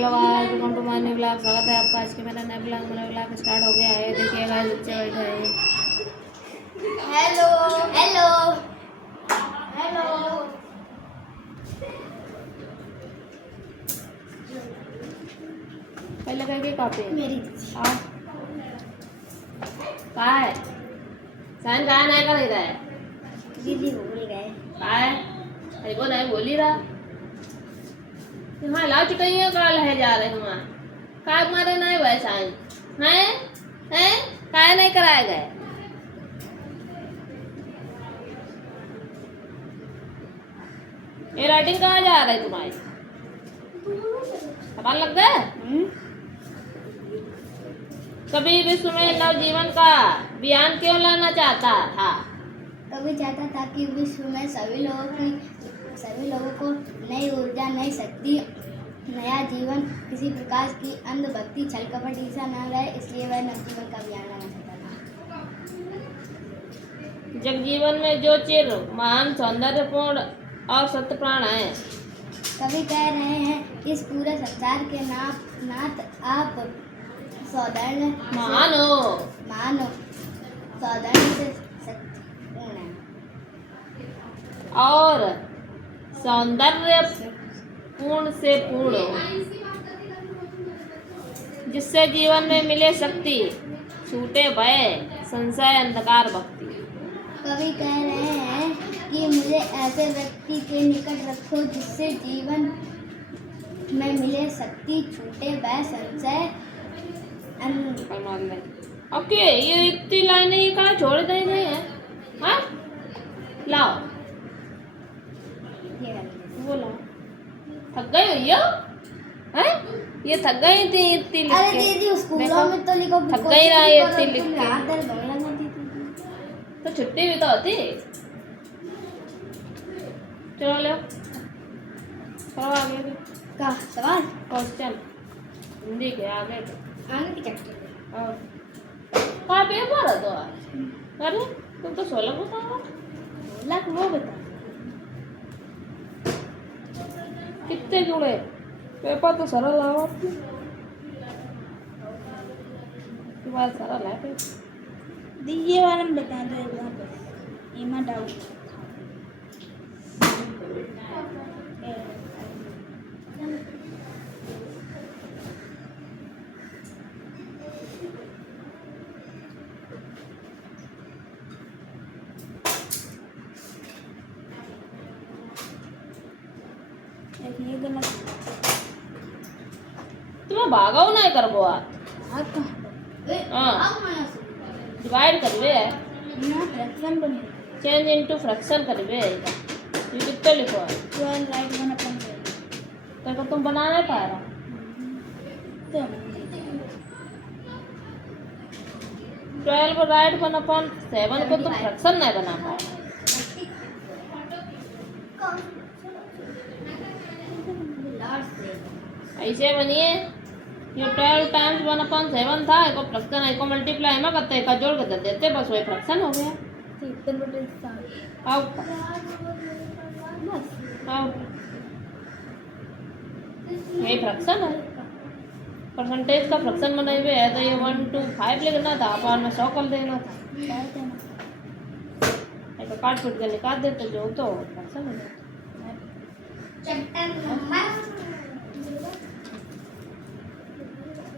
Hello guys, welcome to my new blog. स्वागत है आपका आज के मेरा नया ब्लॉग स्टार्ट हो गया है। देखिए गाइस, बच्चे बैठे हैं। Hello hello hello. पहले कह कॉपी मेरी हाँ कहाँ है साइन? कहाँ नहीं कर रहा है दीदी भूल गए। कहाँ है? अरे वो नहीं बोल ही रहा। हाँ लाओ चुटैया काल है जा रहे हुआ काय मारे नहीं भाई साइन हैं काय नहीं कराए गए। ये राइटिंग कहाँ जा रही तुम्हारी? पता लग गए? कभी विश्व में नव जीवन का अभियान क्यों लाना चाहता था? कभी चाहता था कि विश्व में सभी लोगों को नई ऊर्जा, नई शक्ति, नया जीवन, किसी प्रकार की अंधभक्ति, छल कपट ईर्ष्या न रहे, इसलिए वह नवजीवन का अभियान लाना चाहता था। जगजीवन में जो चिर महान, सौंदर्यपूर्ण और सत्य प्राण है। कवि कह रहे हैं इस पूरे संसार के नाथ आप सौंदर्य महान हो, सौंदर्य से सत्यपूर्ण है और सौंदर्य पूर्ण से पूर्ण हो, जिससे जीवन में मिले शक्ति, छूटे भय, संशय, अंधकार, भक्ति। कवि कह रहे हैं कि मुझे ऐसे व्यक्ति के निकट रखो जिससे जीवन में मिले शक्ति, छूटे भय, संशय, ओके, ये इतनी लाइनें ये कहाँ छोड़ दी गई हैं? हाँ लाओ वो लाओ। थक गई भैया हैं? ये थक गई थी इतनी लिख अरे के। दीदी स्कूलों में तो लिखो, थक गई ना ये इतनी लिख के। हाथ दर्द होने लगा दीदी। तो छुट्टी भी तो होती। चलो लो करो आगे के का सवाल क्वेश्चन हिंदी के आगे के आगे की चैप्टर और कहाँ पेपर है तो आज? अरे तुम तो 16 को था। लाख वो बता। कितने जुड़े पेपर तो सरल है बात सरल है पेपर। ये वाला में बता दो एक बार, इमा डाउट ये गलत। तुम्हें भागाओ नहीं करबो आज। आप हाँ डिवाइड करवे ना फ्रैक्शन बने चेंज इनटू फ्रैक्शन करवे। ये कितने लिखो है 12 राइट वन अपन तो तुम बना नहीं पा रहा। तो 12 राइट 1/7 को तुम फ्रैक्शन नहीं बना पा रहा। ऐसे बनिए ये 12 टाइम्स 1/7 था। एक फ्रैक्शन एक मल्टीप्लाई में करते एक जोड़ के देते बस वही फ्रैक्शन हो गया। आओ आओ यही फ्रैक्शन है। परसेंटेज का फ्रैक्शन बनाए हुए है तो ये 1 to 5 लिखना था, अपन में 100 कर देना था। एक काट पीट के निकाल देते जो तो फ्रैक्शन हो जाता।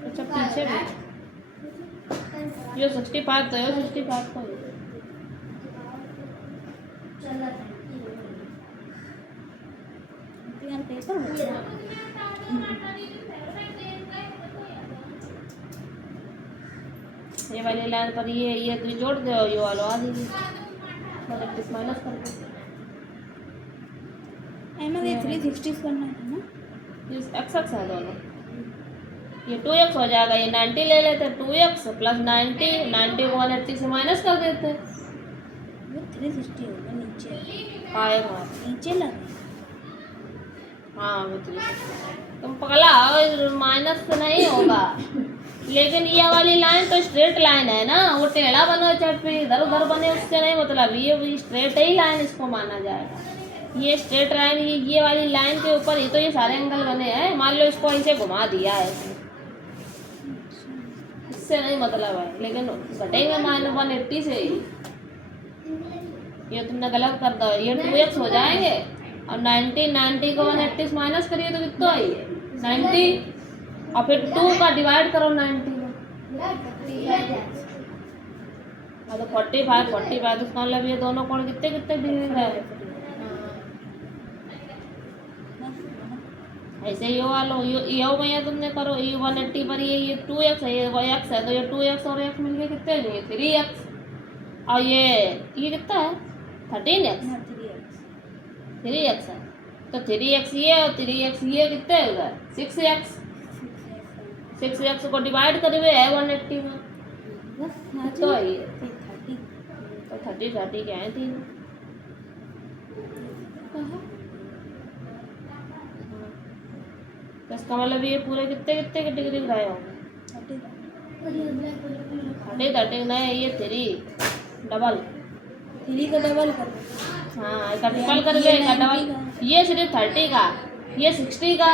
अच्छा पीछे भी ये 65 तो ये 65 का ये वाली लाइन पर ये तो जोड़ दो ये वाला आ दीजिए मतलब किस माइनस कर दो। ये 360 करना है ना। ये x x है दोनों। ये 2x हो जाएगा। ये 90 ले लेते 2x प्लस 90 को 180 से माइनस कर देते। वो 360 होगा नीचे आएगा नीचे लगा। हाँ वो 360 तुम पकड़ा माइनस तो नहीं होगा लेकिन ये वाली लाइन तो स्ट्रेट लाइन है ना। वो टेढ़ा बनो चट पे इधर उधर बने उससे नहीं मतलब ये स्ट्रेट ही लाइन इसको माना जाएगा। ये स्ट्रेट लाइन, ये वाली लाइन के ऊपर ही तो ये सारे एंगल बने हैं। मान लो इसको ऐसे घुमा दिया है, इससे नहीं मतलब है, लेकिन घटेंगे -180 से ही। ये तुमने गलत कर दो, ये 2x हो जाएंगे और 90 को 180 से माइनस करिए तो कितना आई है 90, और फिर 2 का डिवाइड करो 90 में, तो 45 तो इसका मतलब ये दोनों कोण कितने कितने डिग्री का है। ऐसे यो वालो यो भैया तुमने करो, ये 180 पर ये 2x है, ये x है, तो ये 2x और x मिलके कितने हो जाएंगे 3x, और ये कितना है 13x, 3x है, तो 3x ये और 3x ये कितने हो गए 6x, 6x को डिवाइड करिए है 180 में, तो ये तो 30 क्या है 3, तो इसका मतलब ये पूरे कितने कितने के डिग्री बनाए होंगे 30 नहीं, ये 3 डबल, 3 का डबल कर, हाँ इसका ट्रिपल कर ले, इसका डबल, ये सिर्फ 30 का, ये 60 का,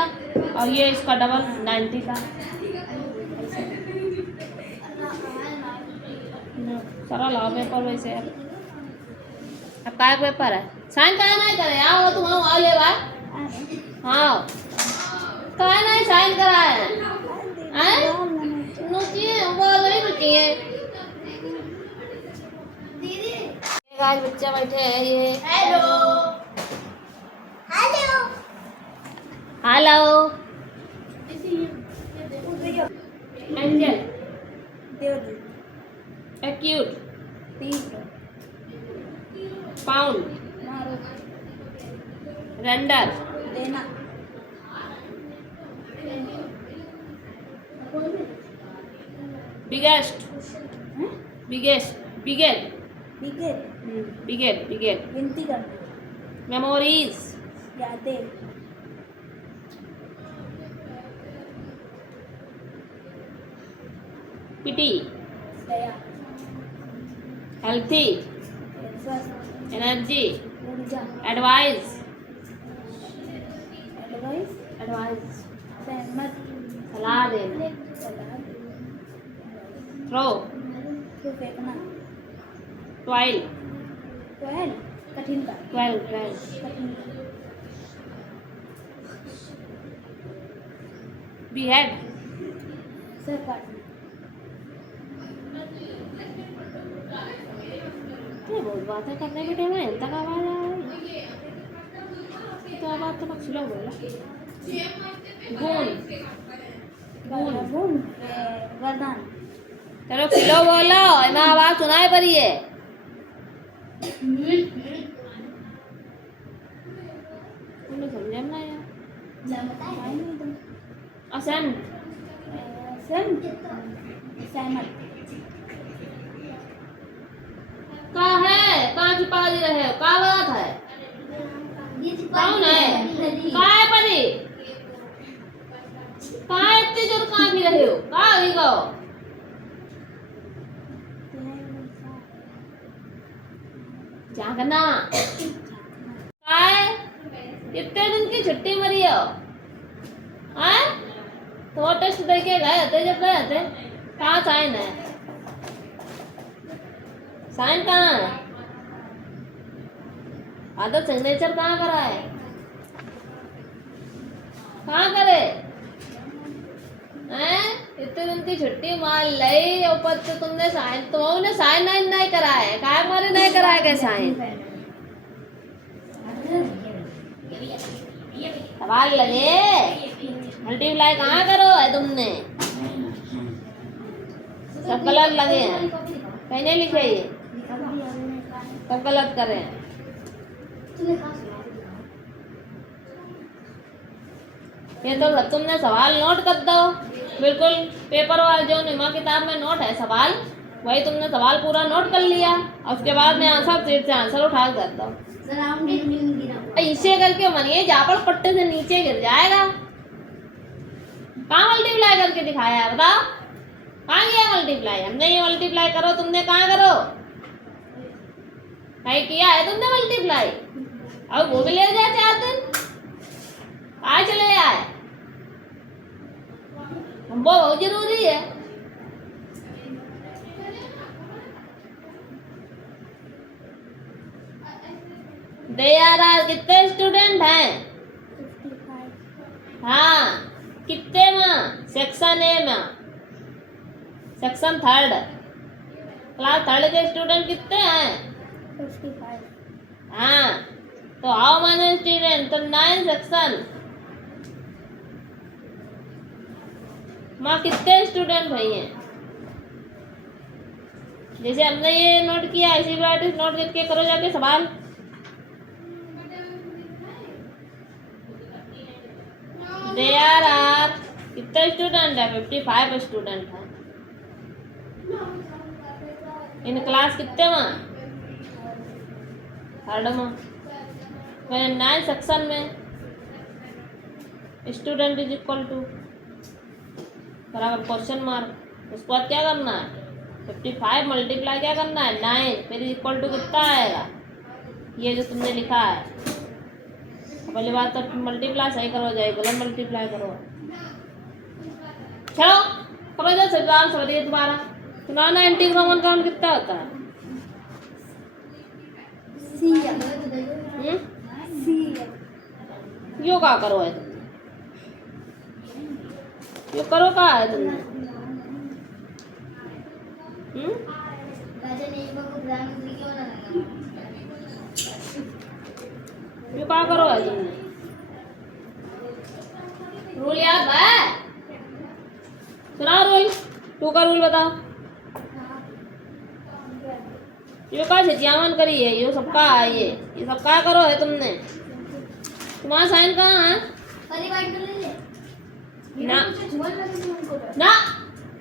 और ये इसका डबल 90 का। सरल आओ पेपर वैसे। अब का पेपर है साइन का नहीं करे, आओ तुम आओ ले भाई, हाँ का नहीं साइन करा है हैं नुकी वो नहीं रुकी है आज बच्चे बैठे हैं ये। Hello hello hello angel acute pound render देना, बिगेस्ट बिगेस्ट बिगेट बिगेट, बिगेट बिगेट गिनती करना, मेमोरीज यादें, पिटी दया, हेल्थी स्वस्थ, एनर्जी ऊर्जा, एडवाइस एडवाइस, एडवाइस सहमत, सलाह देना सलाह, थ्रो तो फेंकना, ट्वाइल ट्वेल कठिन का, 12 कठिन का, बीहेड सर काटना, ये बहुत बातें करने के टाइम में इतना का आवाज आ रही है, तो बात तो मैं स्लो बोला। गुण गुण, वरदान, चलो स्लो बोलो, इतना आवाज सुनाई पड़ी है। तुमने समझा ना यार। असेंट सहमत, का है कहाँ छुपा दे रहे हो, का बात है कौन है का है परी, का इतनी जोर कहाँ भी रहे हो, का अभी गो क्या करना का है, इतने दिन की छुट्टी मरी हो हैं, तो टेस्ट दे के गए थे, जब गए थे कहाँ साइन है, साइन कहाँ है, आदत सिग्नेचर कहाँ करा है, कहाँ करे हैं, इतने दिन की छुट्टी मार ली, ऊपर तो तुमने साइन नहीं करा है, काय मारे नहीं करा है, कैसा साइन सवाल लगे, मल्टीप्लाई कहाँ करो है तुमने, सब गलत लगे हैं, कहीं नहीं लिखे ये सब गलत कर रहे हैं। ये तो सब तुमने सवाल नोट कर दो, बिल्कुल पेपर वाला जो निमा किताब में नोट है सवाल, वही तुमने सवाल पूरा नोट कर लिया, और उसके बाद में आंसर सीट से आंसर उठा कर दो, ऐसे करके मनिए जापड़ पट्टे से नीचे गिर जाएगा। कहाँ मल्टीप्लाई करके दिखाया है बताओ, कहाँ गया मल्टीप्लाई, हमने ये मल्टीप्लाई करो, तुमने कहाँ करो, कहीं किया है तुमने मल्टीप्लाई, अब वो भी ले जाए 4 दिन आज चले आए हम वो बहुत जरूरी है। देयर आर कितने स्टूडेंट हैं? 55 हाँ कितने में? सेक्शन ए में, सेक्शन 3 क्लास 3 के स्टूडेंट कितने हैं? 55 हाँ तो हाउ मैनी स्टूडेंट? तो 9 सेक्शन माँ कितने स्टूडेंट भाई हैं? जैसे हमने ये नोट किया इसी बात नोट करके करो जाके सवाल। देयर आर कितने स्टूडेंट है? 55 स्टूडेंट है। इन क्लास कितने में? 3rd में। मैंने 9 सेक्शन में स्टूडेंट इज इक्वल टू बराबर क्वेश्चन मार्क। उसके बाद क्या करना है? 55 मल्टीप्लाई क्या करना है? 9 फिर इक्वल टू कितना आएगा? ये जो तुमने लिखा है। पहली बात तो मल्टीप्लाई सही करो जाए, गलत मल्टीप्लाई करो। चलो करो जो सवाल समझिए दोबारा। सुनाना इंटीग्रल काउंट कितना होता है? यो क्या करो है तुमने? यो करो क्या है तुमने? यो क्या करो है तुमने? रूल याद है? सुनाओ रूल। 2 का रूल बताओ। यो का छियावन करी है, यो सबका है। ये सबका करो है तुमने। तुम्हारा साइन कहाँ है? ना ना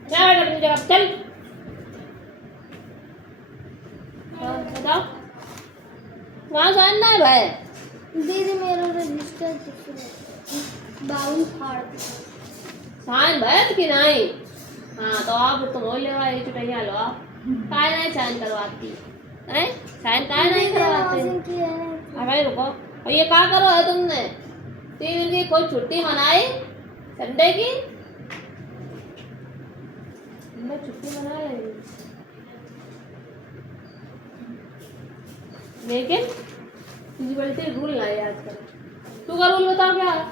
क्या बेटा अपनी जगह चल। बताओ वहाँ साइन ना है भाई। दीदी मेरा रजिस्टर 52 फाड़ साइन भैया कि नहीं? हाँ तो आप तुम हो ले भाई चुटैया लो आप काय नहीं साइन करवाती है? साइन काय नहीं करवाते? हाँ भाई रुको। और ये क्या करो है तुमने? 3 दिन की कोई छुट्टी मनाई संडे की? मैं छुट्टी मना रही लेकिन फिजिबिलिटी रूल ना याद करो। तू का रूल बताओ क्या है?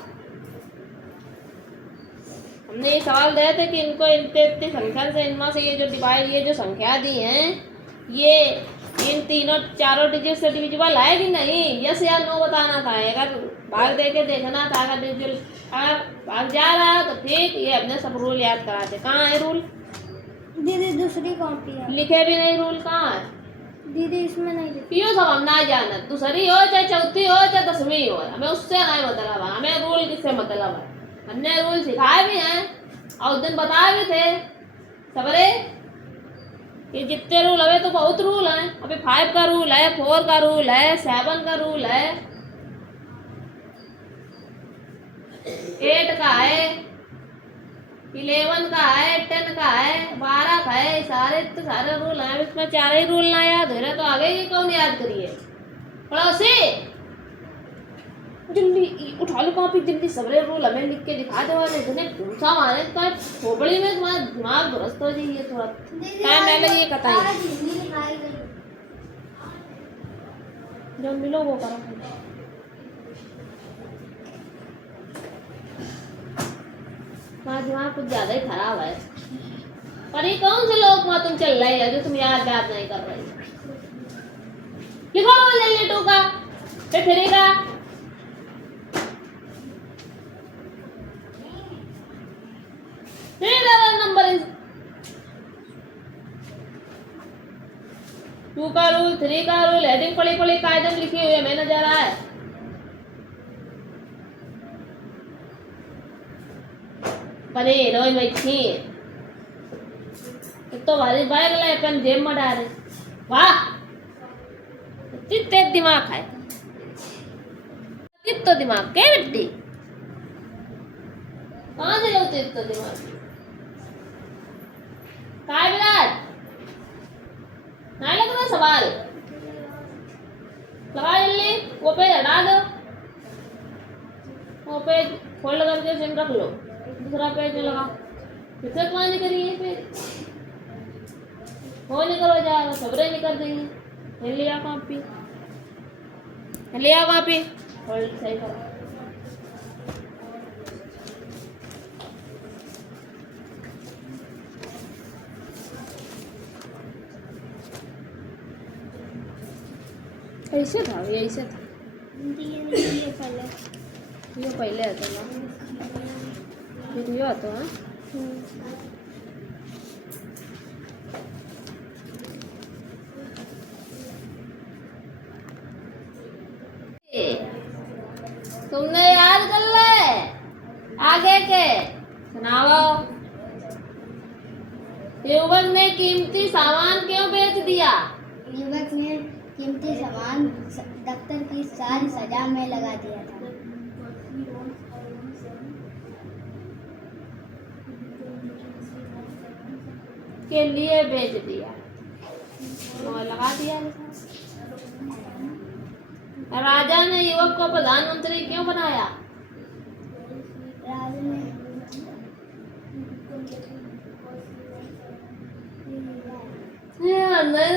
हमने ये सवाल दिया था कि इनको इतनी संख्या से इनमें से ये जो डिवाइड ये जो संख्या दी हैं ये इन तीनों चारों डिजिट से डिविजिबल है कि नहीं? यस या नो बताना था। अगर भाग दे के देखना था, अगर डिविजिबल अगर भाग जा रहा है तो ठीक। ये अपने सब रूल याद कराते। कहाँ है रूल? दीदी दूसरी कॉपी है। लिखे भी नहीं रूल। कहाँ है दीदी? इसमें नहीं लिखी। यो सब हम ना जाना। दूसरी हो चाहे चौथी हो चाहे 10वीं हो, हमें उससे नहीं मतलब है। हमें रूल किससे मतलब है? हमने रूल सिखाए भी हैं और उस दिन बताए भी थे सबरे कि जितने रूल हवे तो बहुत रूल हैं। अभी 5 का रूल है, 4 का रूल है, 7 का रूल है, 8 का है, 11 का है, 10 का है, 12 का है। सारे तो सारे रूल हैं। इसमें 4 ही रूल ना याद हो रहे तो आगे की कौन याद करिए? पड़ोसी जल्दी उठा लो कॉपी, जल्दी सबरे रूल हमें लिख के दिखा दो। इतने घूसा मारे तो खोपड़ी में तुम्हारा दिमाग दुरुस्त हो जाइए थोड़ा टाइम पहले ये बताइए। जो मिलो वो करो। तुम्हारा दिमाग कुछ ज्यादा ही खराब है। पर ये कौन से लोग वहां तुम चल रही है जो तुम याद नहीं कर रही? लिखो रोल जल्दी 2 का फिर 3 का। नंबर 2 का रूल, 3 का रूल हेडिंग पड़ी पड़ी कायदे में लिखी हुई है, मैं नजर आया है। परे रोज बैठी तो भारी बैग लाए पेन जेब में डाले। वाह कितने दिमाग है, कितना दिमाग क्या बेटी? कहाँ से लोग इतना दिमाग? काय विराट नहीं लग रहा सवाल? लगा जल्दी वो पे हटा दो। रख लो, दूसरा पेज में लगा, फिर से कमानी करिए, फिर हो निकल हो जाएगा, खबरें निकल देंगे। लिया कॉपी, लिया कॉपी, होल्ड सही करो। ऐसे था, ये ऐसे था, ये पहले आता ना, फिर ये आता है। तुमने याद कर ले, आगे के सुनाओ। युवक ने कीमती सामान क्यों बेच दिया? युवक ने कीमती सामान दफ्तर की सारी सजा में लगा दिया था। के लिए बेच दिया और लगा दिया। राजा ने युवक को प्रधानमंत्री क्यों बनाया? राजा ने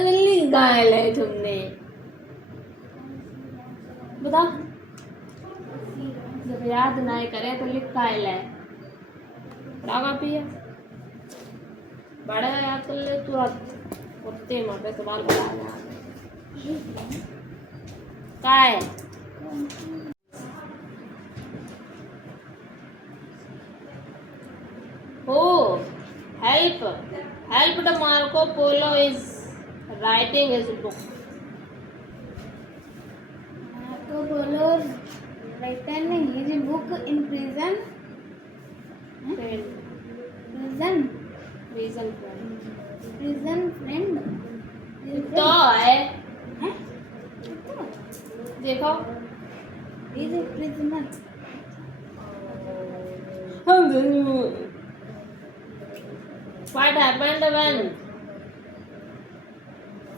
नहीं गायल है तुमने, बताओ। जब याद ना करे तो लिख गायल है, पढ़ा कॉपी है, बड़ा याद कर ले तुरंत, उठते मारते सवाल बनाया का है। हो helped Marco Polo is writing his book. Marco Polo written his book in prison. Reason friend. तो है देखो, He is a prisoner. What happened when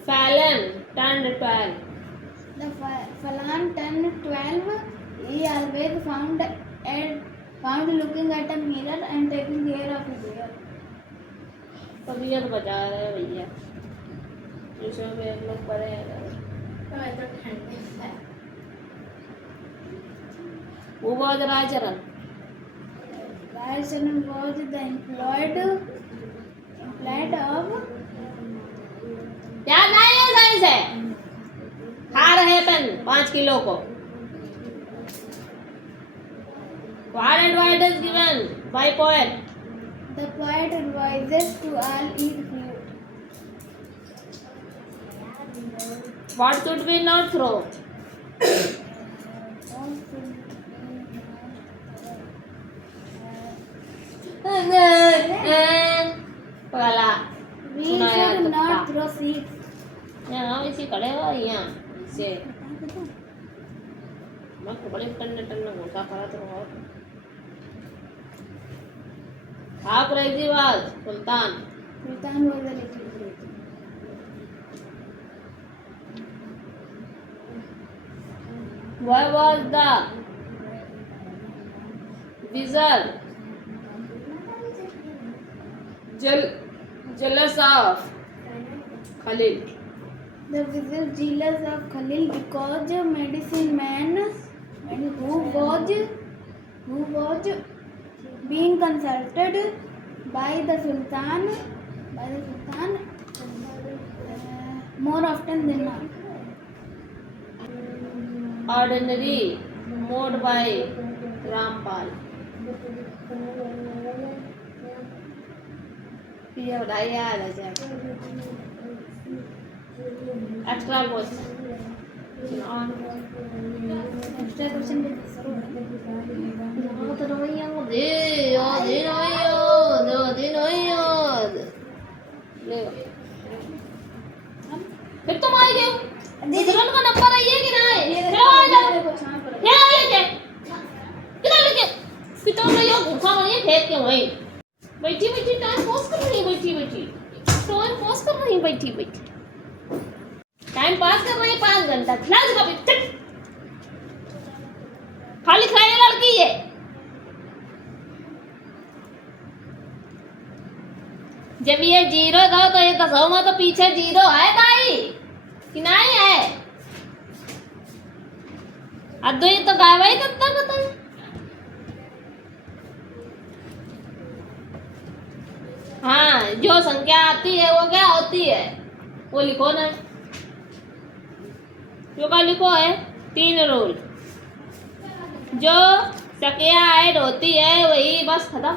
Fallon turned 12? The Fallon turned 12. He always found looking at a mirror and taking care of his hair. तबीयत बचा रहे हैं भैया, इसमें भी हम लोग पढ़े हैं। Who was Rajaran? Rajaran was the employed of याद नहीं है, साइंस है, खा रहे पेन 5 किलो को। What advice is given by poet? The poet advises to all eat fruit. What should we not throw? पगला We सुनाया should तुक्का। not throw seeds. यहाँ इसी खड़े हो, यहाँ से मैं तो बड़े टन्ने घुसा पड़ा तो बहुत। How crazy was Sultan? Sultan was a little crazy. Why was the wizard jealous of Khalil? The wizard jealous of Khalil because medicine man who was being consulted by the Sultan more often than not. Ordinary mode by Rampal. ये बताइए याद है क्या? Extra question Extra question तो नहीं याद ले फिर तुम आई गए दूसरों का नंबर है ये कि नहीं? चलो आ जाओ, ये लेके किधर लेके कितना में यो घुसा नहीं फेंक के वहीं बैठी टाइम पास कर रही है, बैठी टाइम पास कर रही है 5 घंटा खिला दूंगा खाली खाने लड़की है। जब ये 0 था तो ये 10 में तो पीछे 0 है काई कि नहीं है? अद्दो ये तो गायब ही करता बताइए। हाँ, जो संख्या आती है वो क्या होती है वो लिखो ना। जो का लिखो है 3 रूल। जो संख्या ऐड होती है वही बस खत्म।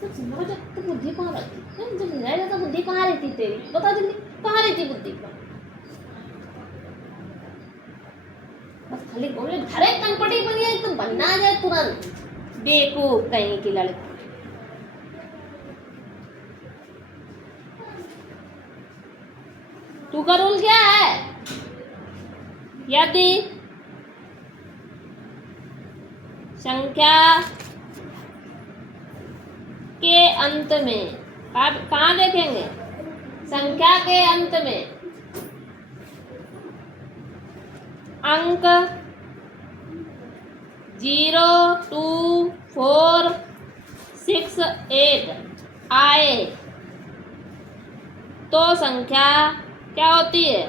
तो बुद्धि कहाँ रहती है? जब नहीं रहता बुद्धि कहाँ रहती तेरी? बता जल्दी कहाँ रहती बुद्धि? बस खाली बोले घरे कनपटी बनी है तो बनना आ जाए तुरंत। बेवकूफ कहीं की लड़की। तू का रूल क्या है? यदि संख्या के अंत में, आप कहाँ देखेंगे? संख्या के अंत में अंक 0, 2, 4, 6, 8 आए तो संख्या क्या होती है?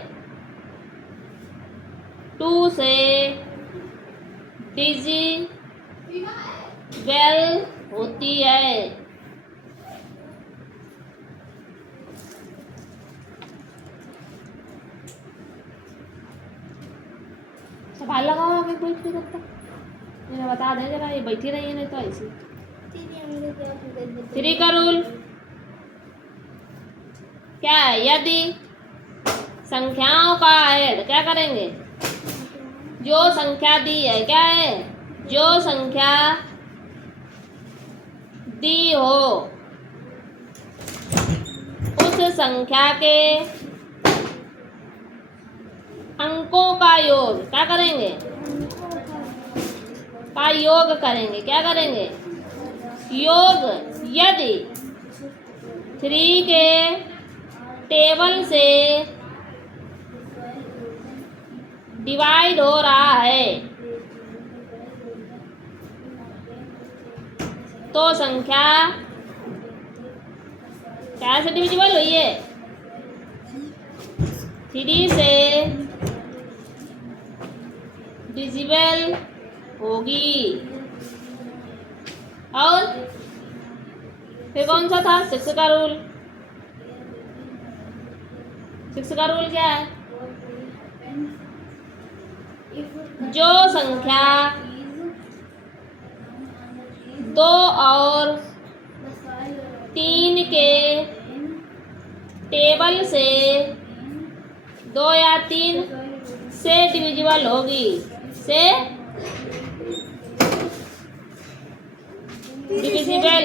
2 से डिजिबल होती है। सवाल लगाओ अभी कोई नहीं करता। मैंने बता दें जरा, ये बैठी रही है नहीं तो ऐसी। 3 का रूल क्या है? यदि संख्याओं का ऐड क्या करेंगे? जो संख्या दी है क्या है? जो संख्या दी हो उस संख्या के अंकों का योग क्या करेंगे? का योग करेंगे। क्या करेंगे? योग। यदि 3 के टेबल से डिवाइड हो रहा है तो संख्या क्या से डिविजिबल हुई है? 3 से डिविजिबल होगी। और फिर कौन सा था? 6 का रूल। 6 का रूल क्या है? जो संख्या 2 और 3 के टेबल से 2 या 3 से डिविजिबल होगी, से डिविजिबल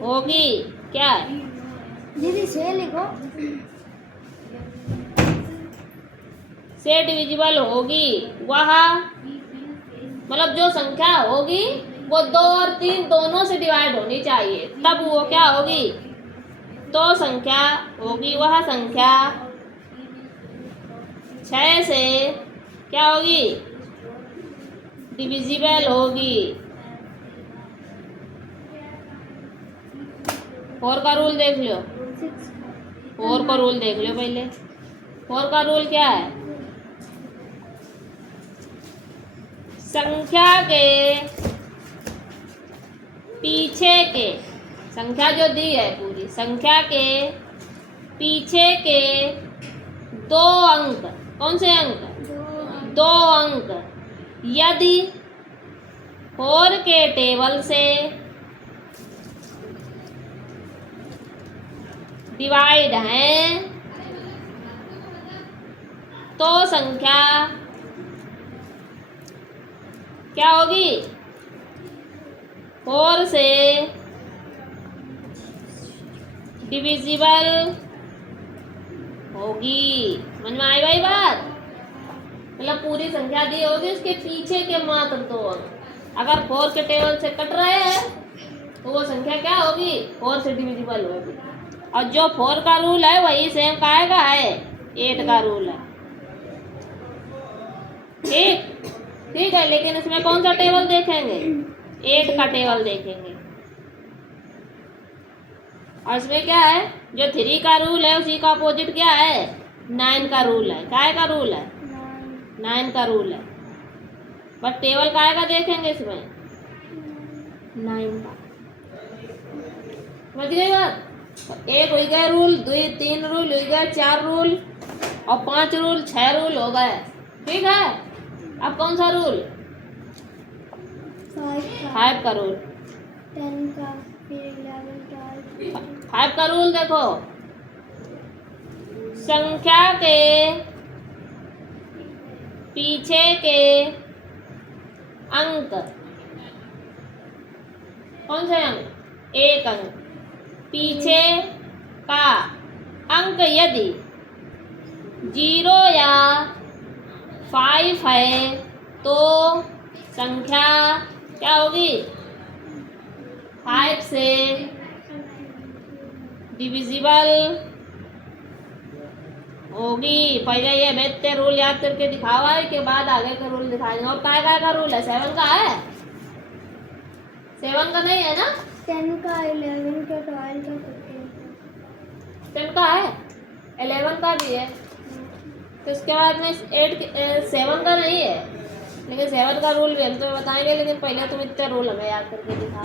होगी। क्या है? दीदी से लिखो। से डिविजिबल होगी वह, मतलब जो संख्या होगी वो 2 और 3 दोनों से डिवाइड होनी चाहिए, तब वो क्या होगी? तो संख्या होगी वह संख्या 6 से क्या होगी? डिविजिबल होगी। 4 का रूल देख लो। 4 का रूल देख लो पहले। 4 का रूल क्या है? संख्या के पीछे के, संख्या जो दी है पूरी, संख्या के पीछे के 2 अंक, कौन से अंक? 2 अंक यदि 4 के टेबल से डिवाइड हैं तो संख्या क्या होगी? 4 से डिविजिबल होगी। समझ में आई भाई बात? मतलब पूरी संख्या दी होगी, उसके पीछे के मात्र 2 अंक अगर 4 के टेबल से कट रहे हैं तो वो संख्या क्या होगी? 4 से डिविजिबल होगी। और जो 4 का रूल है वही सेम काहे का है? 8 का रूल है। ठीक है, लेकिन इसमें कौन सा टेबल देखेंगे? 8 का टेबल देखेंगे। और इसमें क्या है, जो 3 का रूल है उसी का अपोजिट क्या है, 9 का रूल है। काय का रूल है, 9 का रूल है। बट टेबल काय का देखेंगे इसमें, 9 का। समझ गई बात। तो 1 हो गया रूल, 2 3 रूल हो गया, 4 रूल और 5 रूल, 6 रूल हो गए। ठीक है। अब कौन सा रूल, 5 का रूल। 10 का, फिर 11 का, 5 का रूल देखो, संख्या के पीछे के अंक, कौन से अंक, 1 अंक, पीछे का अंक यदि 0 या 5 है तो संख्या क्या होगी, 5 से डिविजिबल होगी। पहले ये बेहतर रूल याद करके दिखावा है, के बाद आगे का रूल दिखाएंगे। और काय का रूल है, 7 का है, 7 का नहीं है ना, 10 का, 11 का, 12 का, 15 का, 10 का है, 11 का भी है। तो इसके बाद में 7 का नहीं है, लेकिन 7 का रूल भी हम तुम्हें बताएंगे, लेकिन पहले तुम इतने रूल हमें याद करके दिखाओ।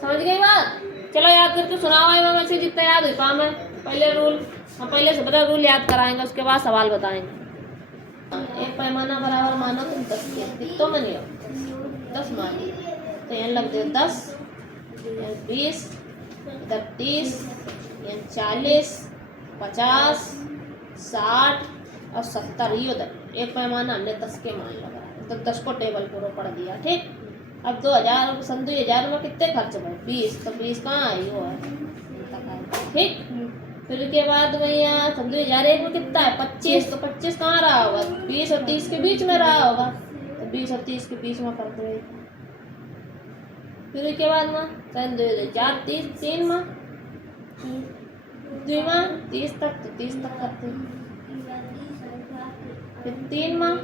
समझ गई बात। चलो याद करके सुनाओ, मैं से जितना याद हो पाए। मैं पहले रूल, हम पहले से बड़ा रूल याद कराएंगे, उसके बाद सवाल बताएंगे। एक पैमाना बराबर मानो तुम 10 के, कितों में नहीं हो, 10 मानो तो यहाँ लग दो 10, 20, 30, 40, 50, 60 और 70। ये उधर एक पैमाना हमने 10 के मान लगा, तो 10 को टेबल पूरा पढ़ दिया। ठीक। अब 2000 सन 2000 में कितने खर्च हुए, 20, तो 20 कहाँ है, यो है। ठीक। फिर के बाद भैया सन 2001 में कितना है, 25, तो 25 कहाँ रहा होगा, 20 और 30 के बीच में रहा होगा, तो 20 और 30 के बीच में कर दो। फिर के बाद में सन 2003 में 2 में 30 तक, तो 30 तक करते हैं। फिर 3 में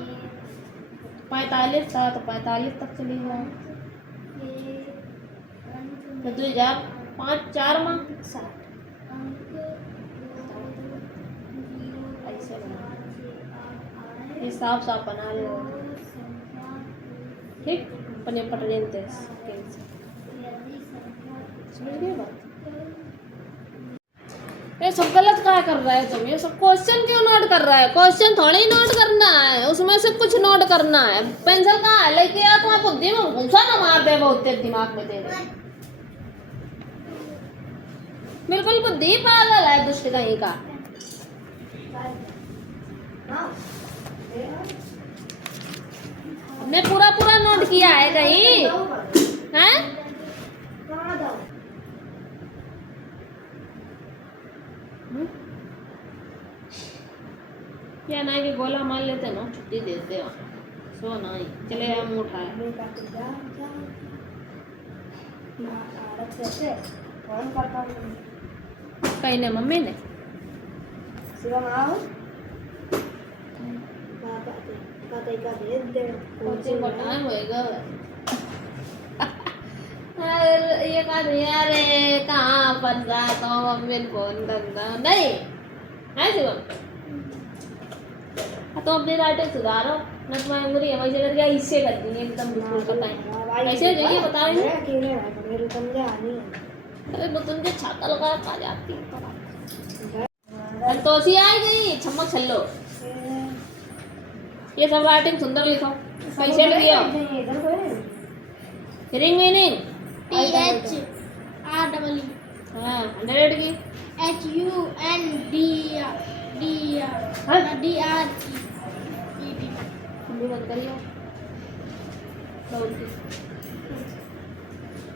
45 था, तो 45 तक चली जाए। फिर 2005 4 में 60, ऐसे बना, ये साफ साफ बना लो। ठीक। अपने पटरेंते समझ गए बात। ये सब गलत क्या कर रहा है तुम, ये सब क्वेश्चन क्यों नोट कर रहा है, क्वेश्चन थोड़ी नोट करना है, उसमें से कुछ नोट करना है। पेंसिल कहाँ है, लेके आ, तुम्हारे बुद्धि में घुसा ना मार दे बहुत तेज दिमाग में तेरे, बिल्कुल बुद्धि पागल है दुष्ट कहीं का। हमने पूरा पूरा नोट किया है कहीं हैं? या ना कि गोला मार लेते ना, छुट्टी देते हो, सो नहीं चले हम उठाए। कहीं ने मम्मी ने कोचिंग को टाइम होएगा। ये अरे कहाँ पर जाता हूँ, मम्मी को फोन करना नहीं है शिवम। तो अपनी राइटिंग सुधारो, न तुम्हारी उंगली है वैसे करके हिस्से कर दी एकदम बिल्कुल बताएं कैसे देखिए बताओ। अरे वो तुमके छाता लगा खा जाती है तो सी आई गई छमक छल्लो। ये सब राइटिंग सुंदर लिखो, कैसे लिखियो। रिंग मीनिंग THREE हाँ 100 की HUNDRED हिंदी बंद करिए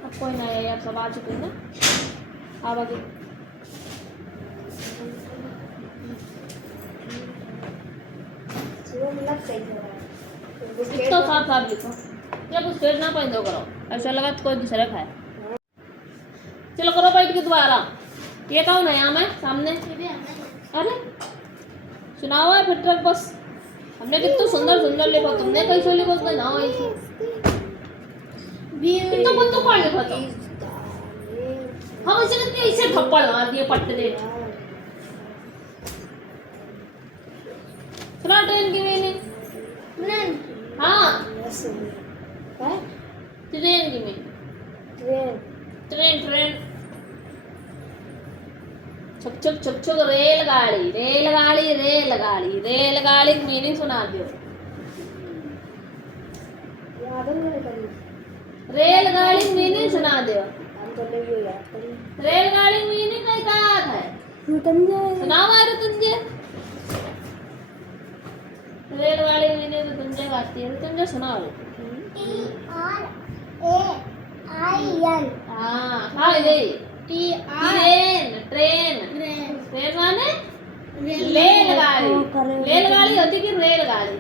अब कोई ना है, आप सब आ चुके हैं ना। अब आगे तो साफ साफ लिखो, जब उस पेज ना पहन दो करो, ऐसा लगा तो कोई दूसरा खाए। चलो करो बैठ के दोबारा। ये कौन है यहाँ में सामने, अरे सुनाओ है फिर ट्रक बस। हमने कितना सुंदर सुंदर लिखा, तुमने कैसे लिखो ना ऐसे कितना कुछ तो पढ़ लिखा तो हम इसे थप्पड़ मार दिए पट्टे। सुना ट्रेन की मीनिंग? हाँ ट्रेन की मीनिंग ट्रेन छुक छुक छुक छुक रेलगाड़ी रेलगाड़ी रेलगाड़ी रेलगाड़ी की मीनिंग सुना दो। रेलगाड़ी की मीनिंग सुना दो। रेलगाड़ी की मीनिंग का है सुनाओ मारे तुझे। रेलगाड़ी की मीनिंग तो तुझे आती है, तुझे सुनाओ। हाँ यही ट्रेन ट्रेन ट्रेन माने रेलगाड़ी। रेलगाड़ी होती कि रेलगाड़ी?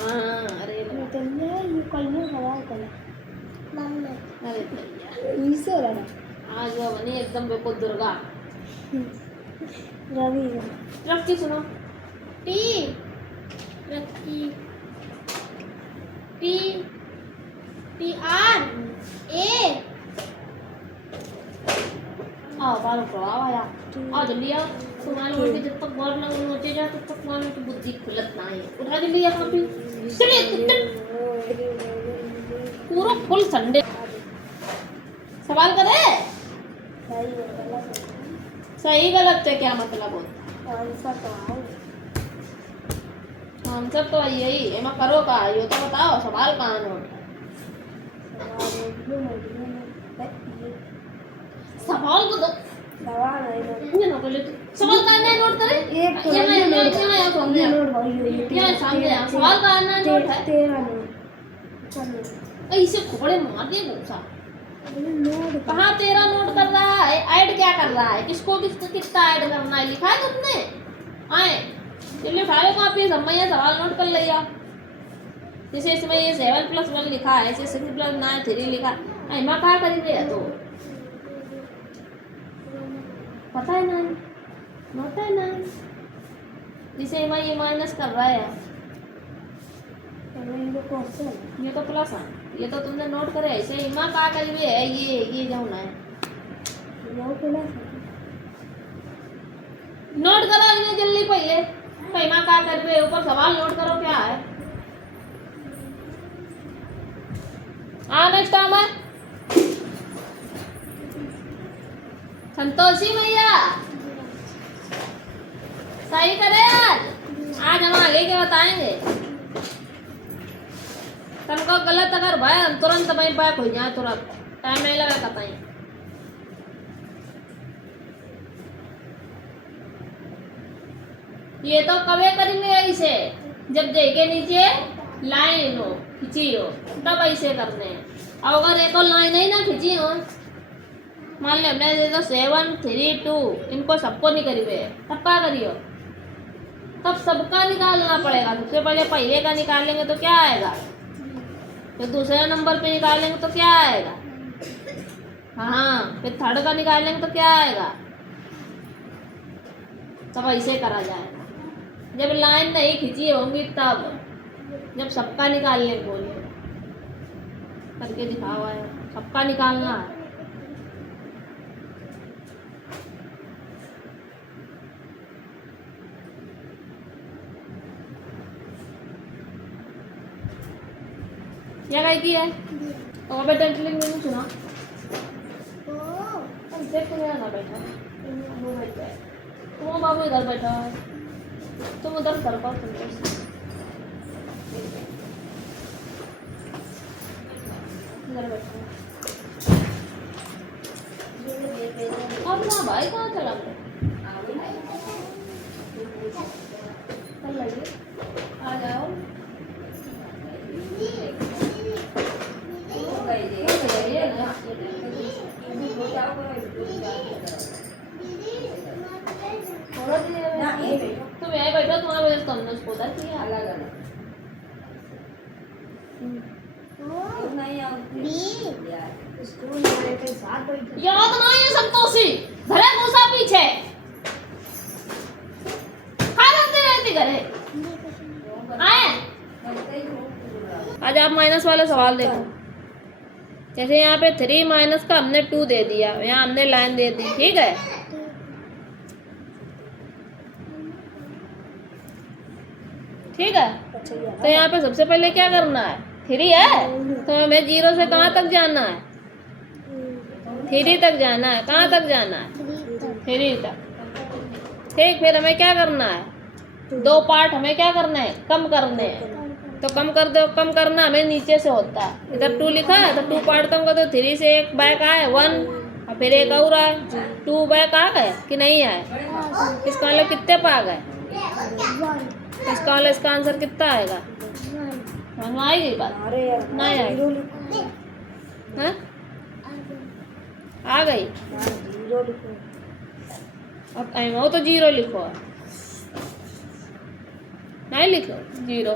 हाँ रेलगाड़ी। आज वो बनी एकदम बेको दुर्गा। ट्रक की सुनो। आओ बालों को आओ आया आओ जल्दी आओ। तुम्हारे लोगों के जब तक बाल ना नोचे जाए तब तक मानो की बुद्धि खुलत ना है। उठा जल्दी आ कॉपी चलिए पूरा फुल संडे। सवाल करे सही गलत से क्या मतलब होता? आंसर तो यही है। मैं करो का ये तो बताओ सवाल कहाँ नोट? सवाल को दो ये ना बोले सवाल का नहीं नोट करे। एक ये मैं यहाँ समझे ये समझे सवाल का ना नोट है। ऐसे खोपड़े मार दे भूसा। कहाँ तेरा नोट कर रहा है? ऐड क्या कर रहा है? किसको कितना ऐड करना है लिखा है तुमने? आए चलिए उठाओ कॉपी सब में सवाल नोट कर लिया। जैसे इसमें ये 7+1 लिखा है, ऐसे 6+9 3 लिखा है। माँ कहाँ करेंगे तो पता है ना नोट है ना। जिसे मैं ये माइनस कर रहा है ये तो प्लस है। ये तो तुमने नोट करे ऐसे ही माँ कहाँ करीबे है ये जो ना है नोट करो इन्हें जल्दी पहले कहीं माँ कहाँ करीबे ऊपर सवाल नोट करो क्या है। नेक्स्ट टाइम है संतोषी भैया सही करे आज हम आगे के बताएंगे। तुमको गलत अगर भाई तुरंत भाई बैक हो जाए तुरंत टाइम नहीं लगा बताएं। ये तो कभी करेंगे ऐसे जब दे के नीचे लाइन हो खिंची हो तब ऐसे करने हैं। और अगर एक और लाइन ही ना खिंची हो मान ले हमने दे दो 7 3 2 इनको सबको नहीं करीबे तब क्या करियो? तब सबका निकालना पड़ेगा। सबसे पहले का निकालेंगे तो क्या आएगा? फिर दूसरे नंबर पे निकालेंगे तो क्या आएगा? हाँ फिर थर्ड का निकालेंगे तो क्या आएगा? तब ऐसे करा जाएगा। जब लाइन नहीं खींची होंगी तब जब सबका निकालने बोलिए करके दिखाओ है सबका निकालना है। क्या कही की है और बेटा इंटरलिंक नहीं सुना देखो ना बैठा वो बैठा है वो बाबू इधर बैठा है तुम उधर कर पाओ इधर बैठा अब ना भाई कहाँ चला गया? आ जाओ तुम यहीं बैठो तुम्हारा वजह तुमने उसको उधर किया अलग अलग याद नहीं है संतोषी भले भूसा पीछे खा लेते रहती घरे आए। आज आप माइनस वाले सवाल देखो जैसे यहाँ पे 3 माइनस का हमने 2 दे दिया, यहाँ हमने लाइन दे दी, ठीक है। ठीक है, तो यहाँ पे सबसे पहले क्या करना है, 3 है तो हमें 0 से कहाँ तक जाना है, 3 तक जाना है। कहाँ तक जाना है, 3 तक। ठीक, फिर हमें क्या करना है, 2 पार्ट हमें क्या करना है, कम करने हैं। तो कम कर दो, कम करना हमें नीचे से होता है। इधर 2 लिखा है तो 2 पार्ट कम कर दो, 3 से 1 बैक आए 1 और फिर 1 और आए 2 बैक आ गए कि नहीं आए। इसका मतलब कितने पे आ गए, इसका मतलब इसका आंसर कितना आएगा, समझ में आएगी बात, नहीं आएगी, हाँ आ गई। अब हो तो 0 लिखो, नहीं लिखो 0,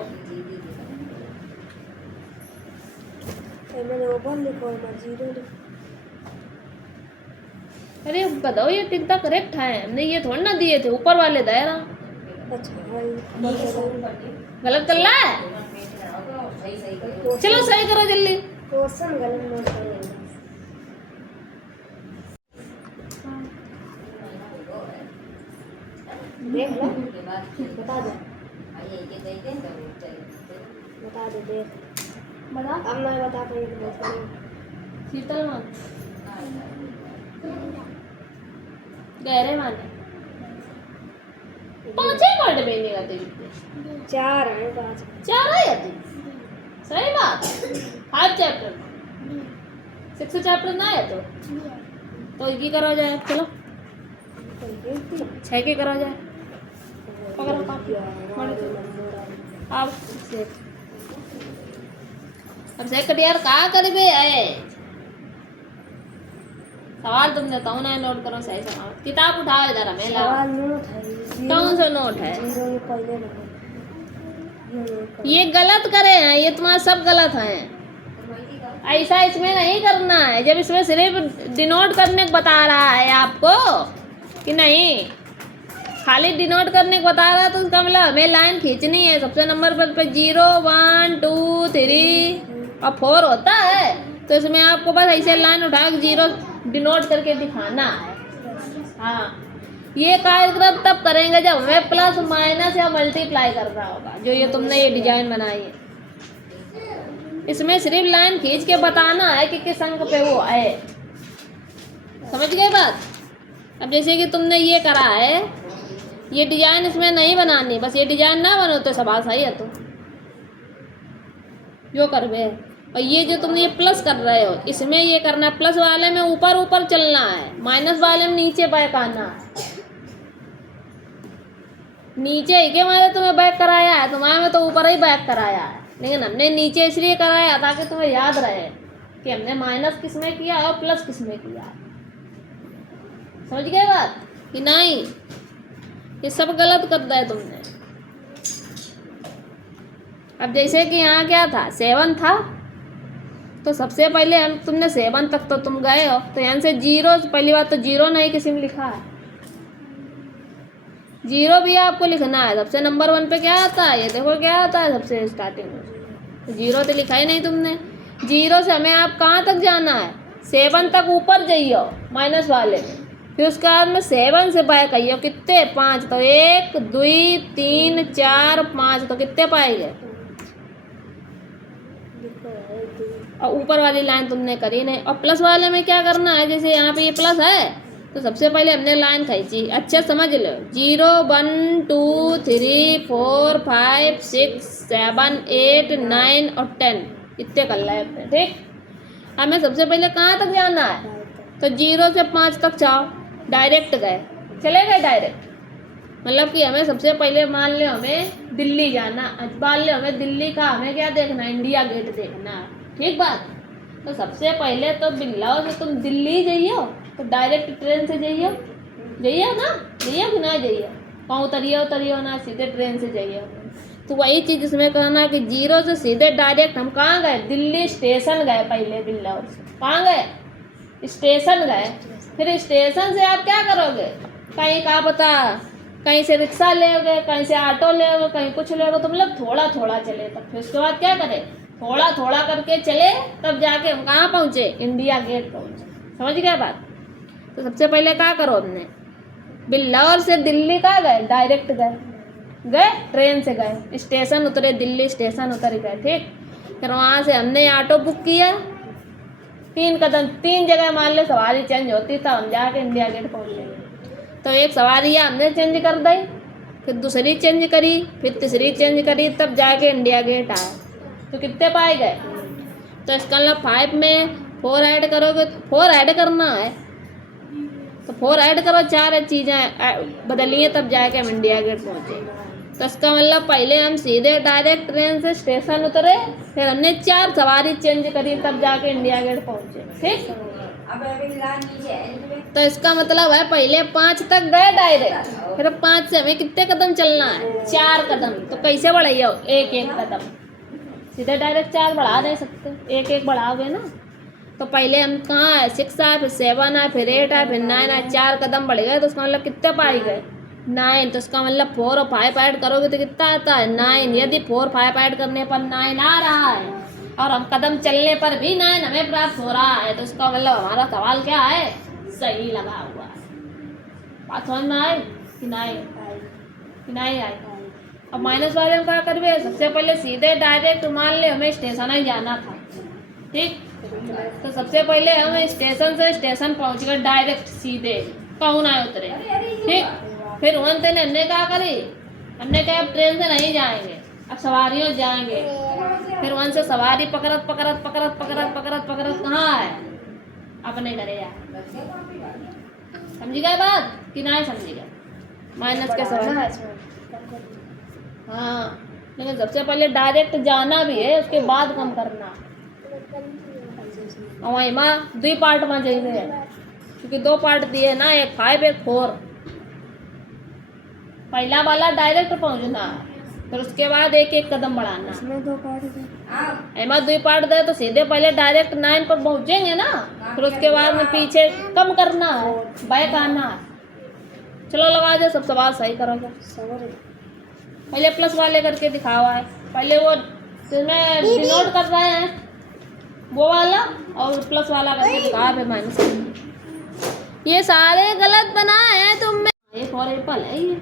अरे बताओ ये कितना करेक्ट है, हमने ये थोड़ा ना दिए थे ऊपर वाले दायरा। गलत कर रहा है, चलो सही करो जल्दी। देख लो, बता दो, बता दो, देख बता, अब मैं बता पाई। शीतल मान, गहरे माने 5 ही पॉइंट में नहीं आते, 4 है, 5 4 ही आती, सही बात। 5 चैप्टर 6 चैप्टर ना है तो ये करो जाए, चलो 6 के करो जाए, पकड़ो अब से कटियार कहाँ कर बे आए, सवाल तुम देता हूँ ना, नोट करो सही सवाल। किताब उठाओ इधर, हमें लाओ। कौन सा नोट है, ये गलत करे हैं, ये तुम्हारा सब गलत है। ऐसा इसमें नहीं करना है, जब इसमें सिर्फ डिनोट करने को बता रहा है आपको कि नहीं, खाली डिनोट करने को बता रहा है तो उसका मतलब हमें लाइन खींचनी है। सबसे नंबर पर 0 1 2 3 और 4 होता है, तो इसमें आपको बस ऐसे लाइन उठा के 0 डिनोट करके दिखाना है। हाँ, ये कार्यक्रम तब करेंगे जब हमें प्लस माइनस या मल्टीप्लाई करना होगा, जो ये तुमने ये डिजाइन बनाई है। इसमें सिर्फ लाइन खींच के बताना है कि किस अंक पे वो है, समझ गए बात। अब जैसे कि तुमने ये करा है, ये डिजाइन इसमें नहीं बनानी, बस ये डिजाइन ना बनो तो सब सही है, तो जो कर बे। और ये जो तुमने ये प्लस कर रहे हो, इसमें ये करना है, प्लस वाले में ऊपर ऊपर चलना है, माइनस वाले में नीचे बैक आना है। नीचे ही के मारे तुम्हें बैक कराया है, तुम्हारे में तो ऊपर ही बैक कराया है, लेकिन हमने नीचे इसलिए कराया ताकि तुम्हें याद रहे कि हमने माइनस किस में किया और प्लस किस में किया। समझ गए बात कि नहीं, ये सब गलत कर दिया तुमने। अब जैसे कि यहाँ क्या था, 7 था, तो सबसे पहले हम तुमने 7 तक तो तुम गए हो, तो यहाँ से 0, पहली बात तो 0 नहीं किसी में लिखा है, 0 भी आपको लिखना है। सबसे नंबर 1 पे क्या आता है, ये देखो क्या आता है सबसे स्टार्टिंग में, तो 0 तो लिखा ही नहीं तुमने। 0 से हमें आप कहाँ तक जाना है, 7 तक ऊपर जाइए माइनस वाले में, फिर उसके बाद में 7 से बैक आइए, कितने 5, तो 1 2 3 4 5, तो कितने पाएंगे। और ऊपर वाली लाइन तुमने करी नहीं। और प्लस वाले में क्या करना है, जैसे यहाँ पे ये प्लस है तो सबसे पहले हमने लाइन खींची, अच्छा समझ लो, 0 1 2 3 4 5 6 7 8 9 और 10 इतने कर रहे हैं, ठीक। हमें सबसे पहले कहाँ तक जाना है, तो 0 से 5 तक जाओ, डायरेक्ट गए, चले गए डायरेक्ट। मतलब कि हमें सबसे पहले मान लो हमें दिल्ली जाना, मान लो हमें दिल्ली का हमें क्या देखना है, इंडिया गेट देखना है, ठीक बात। तो सबसे पहले तो बिल्लाओ से तुम दिल्ली जाइयो, तो डायरेक्ट ट्रेन से जाइयो, जाइयो ना, जाइयो कि ना जाइयो, कहाँ उतरियो ना, सीधे ट्रेन से जाइयो। तो वही चीज़ इसमें कहना कि 0 से सीधे डायरेक्ट हम कहाँ गए, दिल्ली स्टेशन गए, पहले बिल्लाओ से कहाँ गए, स्टेशन गए। फिर स्टेशन से आप क्या करोगे, कहीं का पता, कहीं से रिक्शा लेोगे, कहीं से ऑटो लेोगे, कहीं कुछ लेोगे, तो मतलब थोड़ा थोड़ा चले तक। फिर उसके बाद क्या करें, थोड़ा थोड़ा करके चले, तब जाके हम कहाँ पहुँचे, इंडिया गेट पहुँचे। समझ गए बात। तो सबसे पहले क्या करो, हमने बिल्लौर से दिल्ली कहाँ गए, डायरेक्ट गए ट्रेन से गए, स्टेशन उतरे, दिल्ली स्टेशन उतर गए, ठीक। फिर वहाँ से हमने ऑटो बुक किया, 3 कदम 3 जगह मान लो सवारी चेंज होती, तब हम जाके इंडिया गेट पहुँच गए। तो एक सवारी हमने चेंज कर दी, फिर दूसरी चेंज करी, फिर तीसरी चेंज करी, तब जाके इंडिया गेट आए। तो कितने पाए गए, तो इसका मतलब 5 में 4 ऐड करोगे, 4 ऐड करना है, तो 4 ऐड करो, 4 चीज़ें बदलिए, तब जाके हम इंडिया गेट पहुँचे। तो इसका मतलब पहले हम सीधे डायरेक्ट ट्रेन से स्टेशन उतरे, फिर हमने 4 सवारी चेंज करी, तब जाके इंडिया गेट पहुँचे, ठीक। तो इसका मतलब है पहले 5 तक गए डायरेक्ट, फिर 5 से हमें कितने कदम चलना है, 4 कदम। तो कैसे बढ़ाइए, एक एक कदम, सीधे डायरेक्ट 4 बढ़ा नहीं सकते, एक एक बढ़ाओगे ना। तो पहले हम कहाँ है, 6 आए, फिर 7 आए, फिर 8 आए, फिर 9 आए, 4 कदम बढ़ गए। तो उसका मतलब कितने पाए गए, 9। तो उसका मतलब 4 और 5 ऐड करोगे तो कितना आता है, 9। यदि 4 5 ऐड करने पर 9 आ रहा है, और हम कदम चलने पर भी 9 हमें प्राप्त हो रहा है, तो उसका मतलब हमारा सवाल क्या है, सही लगा हुआ है। बात समझ में आए कि नहीं आए। अब माइनस वाले में क्या करिए, सबसे पहले सीधे डायरेक्ट मान ले हमें स्टेशन ही जाना था, ठीक। तो सबसे पहले हम स्टेशन से स्टेशन पहुंच गए डायरेक्ट सीधे, कौन आए उतरे, ठीक। फिर वहाँ ने हमने क्या करी, हमने कहा अब ट्रेन से नहीं जाएंगे, अब सवारियों जाएंगे। फिर वहाँ से सवारी पकड़त कहाँ है, अपने घरे जा। समझी गए बात कि नहीं समझी गए, माइनस के सवाल। हाँ, लेकिन सबसे पहले डायरेक्ट जाना भी है, उसके बाद कम करना। और वहीं माँ 2 पार्ट में जाइए, क्योंकि 2 पार्ट दिए ना, एक 5 एक 4। पहला वाला डायरेक्ट पहुंचना, फिर उसके बाद एक एक कदम बढ़ाना। इसमें 2 पार्ट दे, तो सीधे पहले डायरेक्ट 9 पर पहुंचेंगे ना, फिर उसके बाद में पीछे कम करना है, बैक आना है। चलो लगा दो, सब सवाल सही करोगे। पहले प्लस वाले करके दिखा हुआ है, पहले वो जिसमें डिनोट कर रहे हैं वो वाला, और प्लस वाला करके दिखा है माइनस। ये सारे गलत बनाए हैं तुमने। ये फॉर एप्पल है ये,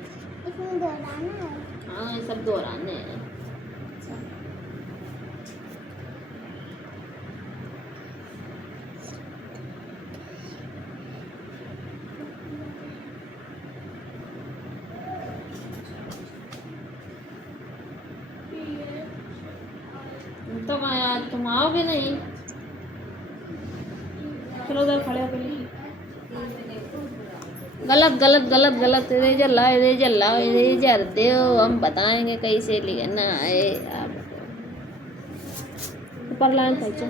इसमें दोहराना है। हाँ ये सब दोहराने हैं। तो यार तुम आओगे नहीं, चलो उधर खड़े हो पहले। गलत गलत गलत गलत, इरेजर लाओ, इरेजर लाओ, इरेजर दो, हम बताएंगे कैसे लिखना है। ऊपर लाइन खींचो,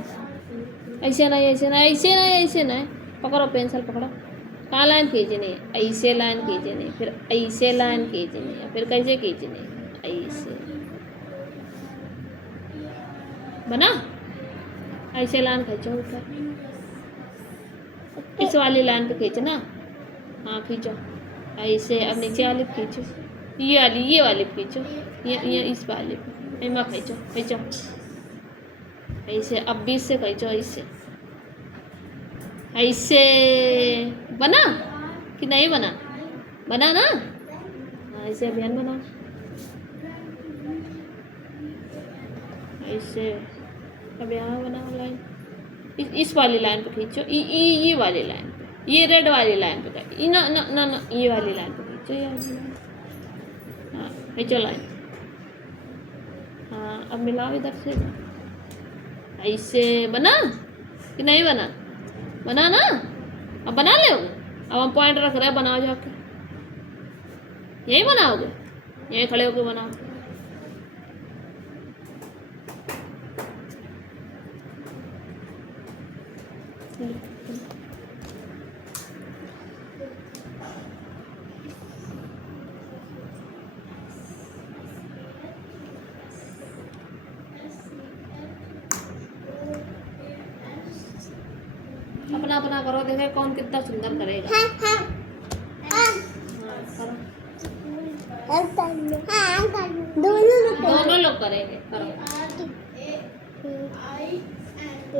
ऐसे नहीं ऐसे नहीं ऐसे नहीं ऐसे नहीं, पकड़ो पेंसिल पकड़ो, कहाँ लाइन खींचनी है, ऐसे लाइन खींचनी, फिर ऐसे लाइन खींचनी है, फिर कैसे खींचनी, ऐसे बना, ऐसे लाइन खींचो ऊपर, इस वाली लाइन पे खींचना। हाँ खींचो ऐसे, अब नीचे वाली खींचो, ये वाली खींचो, ये इस वाले पे एमा खींचो खींचो ऐसे, अब 20 से खींचो ऐसे, ऐसे बना कि नहीं बना, बना ना। हाँ ऐसे अभियान बनाओ, ऐसे अभियान बनाओ लाइन, इस वाली लाइन पे खींचो, ये वाली लाइन पे, ये रेड वाली लाइन पे, ना ना ना ना, ये वाली लाइन पे खींचो, ये वाली लाइन। हाँ खींचो लाइन। हाँ अब मिलाओ इधर से, ऐसे बना कि नहीं बना, बना ना। अब बना ले, अब हम पॉइंट रख रहे हैं, बनाओ जाके, यही बनाओगे, यहीं खड़े होके बनाओ। अपना अपना करो, देखे कौन कितना सुंदर करेगा। करो। दोनों लोग करेंगे, करो। Z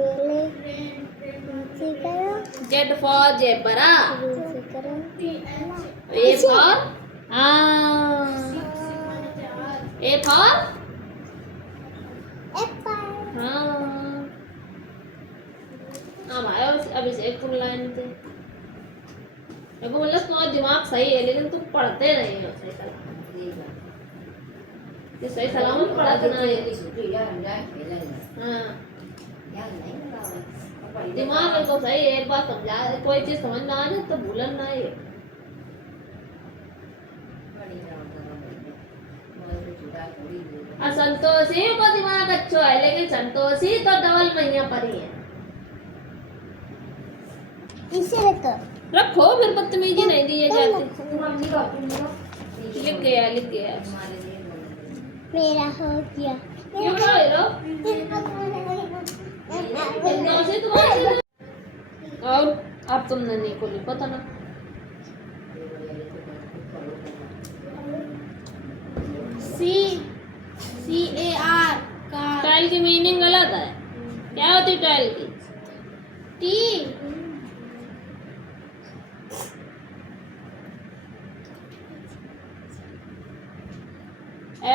for zebra. A for A for भाई अभिषेक फुल लाइन थे मेरे को मतलब तुम्हारा दिमाग सही है लेकिन तुम पढ़ते नहीं हो सही सलामत ये सही सलामत पढ़ते नहीं हाँ दिमाग तो सही है एक बार समझा कोई चीज समझ ना आ जाए तो भूलन ना है संतोषी को दिमाग अच्छा है लेकिन संतोषी तो डबल मैया पर ही है इसे रखो फिर बदतमीजी नहीं दी जाती लिख गया मेरा हो गया क्यों ना ले लो संतोषी तुम्हारे और अब तुमने नहीं को लिखो था ना CAR टाइल की मीनिंग गलत है क्या होती टाइल की T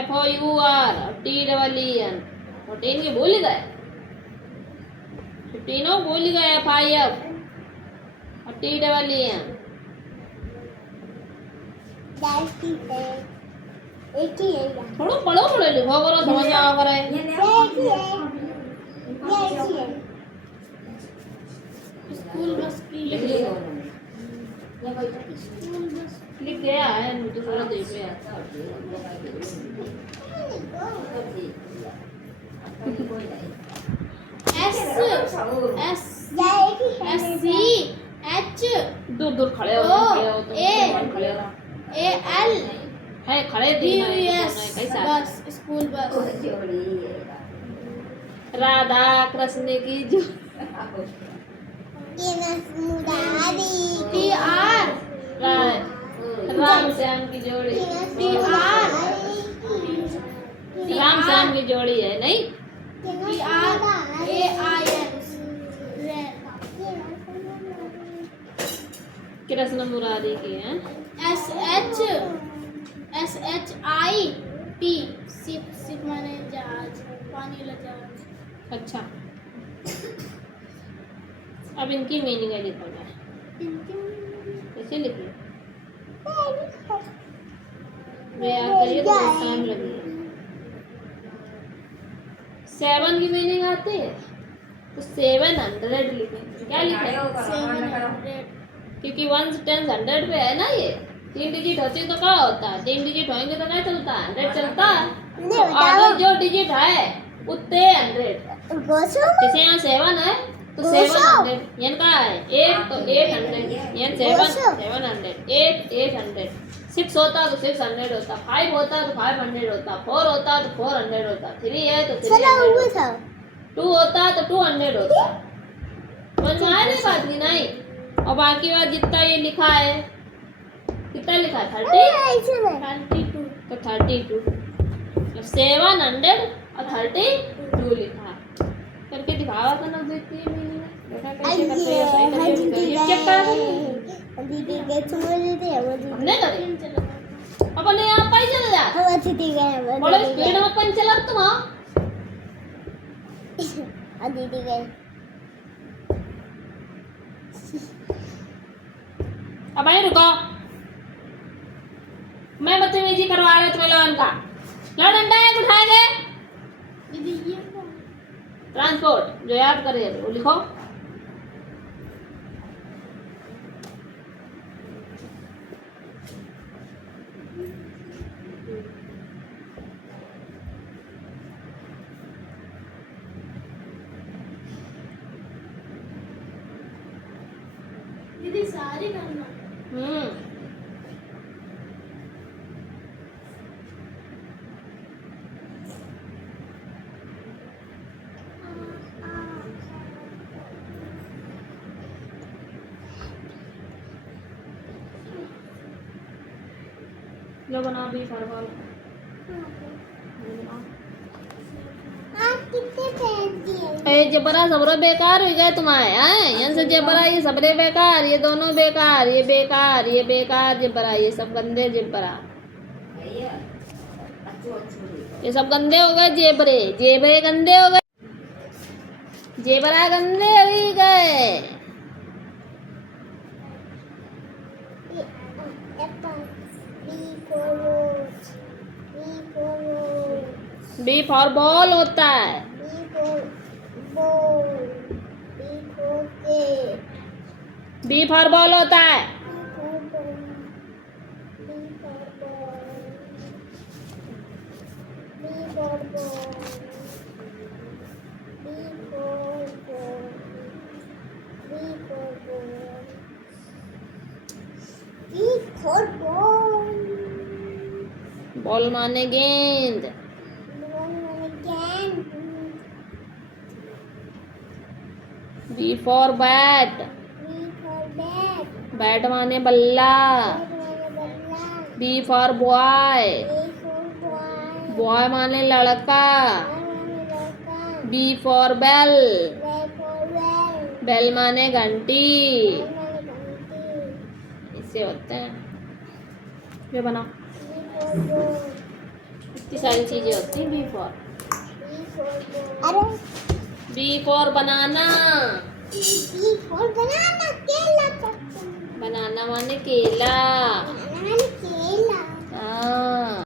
FOUR TEEN 14 की भूल गए 15 भूल गए FIF और TEEN एक ही है थोड़ा पढ़ो लिखो करो समझ आओ करे स्कूल बस की लिख गया है नहीं तो पूरा देख लिया दूर खड़े हो खड़े हो AL है खड़े कैसा बस स्कूल बस राधा कृष्ण की जो TR राम श्याम की जोड़ी राम श्याम की जोड़ी है नहीं कृष्ण मुरारी की है SHIP सिप माने जहाज पानी वाला जहाज अच्छा अब इनकी मीनिंग है लिखो मैं कैसे लिखिए वे याद करिए तो बहुत टाइम लगेगा 7 की मीनिंग आती है तो 700 लिखें क्या लिखें 700 क्योंकि 1 से 10 100 पे है ना ये 3 डिजिट होती तो क्या होता है 3 डिजिट होंगे तो क्या चलता है 100 चलता है तो आगे जो डिजिट है उतने 100 जैसे यहाँ 7 है तो 700 यानी क्या है 8 तो 800 यानी 700 800 6 होता तो 600 होता 5 होता तो 500 होता 4 होता तो 400 होता 3 है तो 300 होता 2 होता तो 200 होता समझ में आया नहीं बात की नहीं और बाकी बात जितना ये लिखा है कितना लिखा है 32 तो 32 तो 700 और 32 लिखा है करके दिखावा था ना देखती है मीनिंग देखा कैसे करते हैं सही करके ये चेक कर दीदी के समझ दे हमने करे अपन यहाँ पर ही चले जा दीदी के बड़े स्पीड में अपन चला तुम दीदी के अब भाई रुको मैं बदतमीजी करवा रहे तुम्हें लोगों का लो डंडा एक उठाएंगे दीदी ये ट्रांसपोर्ट जो याद करे वो लिखो दीदी सारी करना लो बना भी फरवाल हाँ कितने पेज दिए ए जबरा सबरो बेकार हो गए तुम्हारे हैं यहाँ से जबरा ये सबरे बेकार ये दोनों बेकार ये बेकार ये बेकार जबरा ये सब गंदे जबरा ये सब गंदे हो गए जेबरे जेबरे गंदे हो गए जेबरा गंदे हो गए बी फॉर बॉल होता है बी फॉर बॉल होता है बॉल माने गेंद बी फॉर बैट बैट माने बल्ला बी फॉर बॉय बॉय माने लड़का बी फॉर बेल बेल माने घंटी इससे होते हैं ये बना इतनी सारी चीजें होती हैं बी फॉर बनाना केला बनाना माने केला केला हाँ